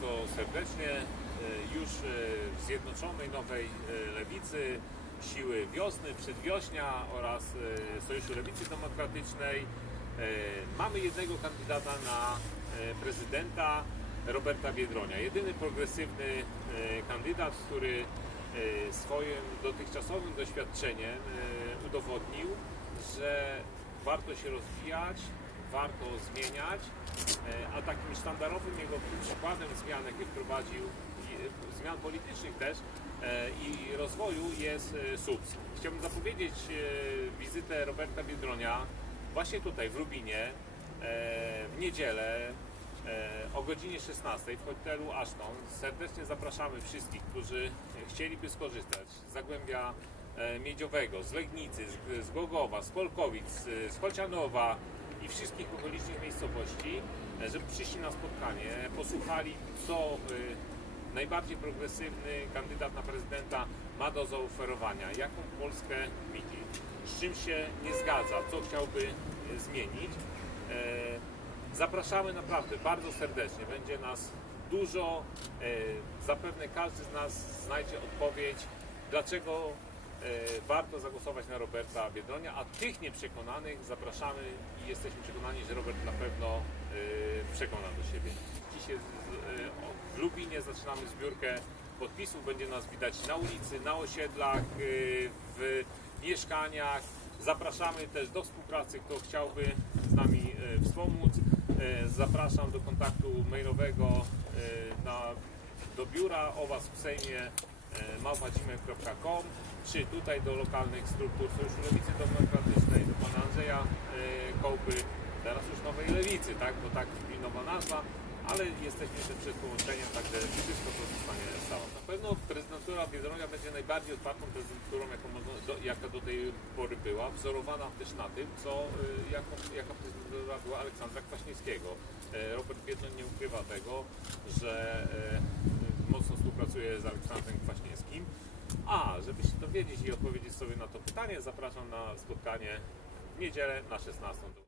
bardzo serdecznie. E, Już e, w Zjednoczonej Nowej e, Lewicy, Siły Wiosny, Przedwiośnia oraz Sojuszu Lewicy Demokratycznej mamy jednego kandydata na prezydenta Roberta Biedronia. Jedyny progresywny kandydat, który swoim dotychczasowym doświadczeniem udowodnił, że warto się rozwijać, warto zmieniać, e, a takim sztandarowym jego przykładem zmian, jakie wprowadził, i- zmian politycznych też e, i rozwoju jest e, SUPS. Chciałbym zapowiedzieć e, wizytę Roberta Biedronia właśnie tutaj w Lubinie e, w niedzielę e, o godzinie 16 w hotelu Ashton. Serdecznie zapraszamy wszystkich, którzy chcieliby skorzystać z Zagłębia e, Miedziowego, z Legnicy, z, Gogowa, z Polkowic, z Chocianowa wszystkich okolicznych miejscowości, e, żeby przyszli na spotkanie, posłuchali co e, najbardziej progresywny kandydat na prezydenta ma do zaoferowania, jaką Polskę widzi, z czym się nie zgadza, co chciałby e, zmienić. Zapraszamy naprawdę bardzo serdecznie. Będzie nas dużo. Zapewne każdy z nas znajdzie odpowiedź, dlaczego warto zagłosować na Roberta Biedronia, a tych nieprzekonanych zapraszamy i jesteśmy przekonani, że Robert na pewno e, przekona do siebie. Dzisiaj e, w Lubinie zaczynamy zbiórkę podpisów. Będzie nas widać na ulicy, na osiedlach, e, w mieszkaniach. Zapraszamy też do współpracy, kto chciałby z nami e, wspomóc. E, Zapraszam do kontaktu mailowego e, na, do biura o Was w Sejmie e, małpacimy.com czy tutaj do lokalnych struktur Sojuszu Lewicy Demokratycznej, do Pana Andrzeja e, Kołpy, teraz już Nowej Lewicy, tak, bo tak nowa nazwa, ale jesteśmy jeszcze przed połączeniem, także wszystko to zostanie stało. Na pewno prezydentura Biedronia będzie najbardziej otwartą prezydenturą, jaką do, jaka do tej pory była, wzorowana też na tym, co, y, jaką, jaka prezydentura była Aleksandra Kwaśniewskiego. E, Robert Biedroń nie ukrywa tego, że e, mocno współpracuje z Aleksandrem Kwaśniewskim. A, żeby się dowiedzieć i odpowiedzieć sobie na to pytanie, zapraszam na spotkanie w niedzielę na 16.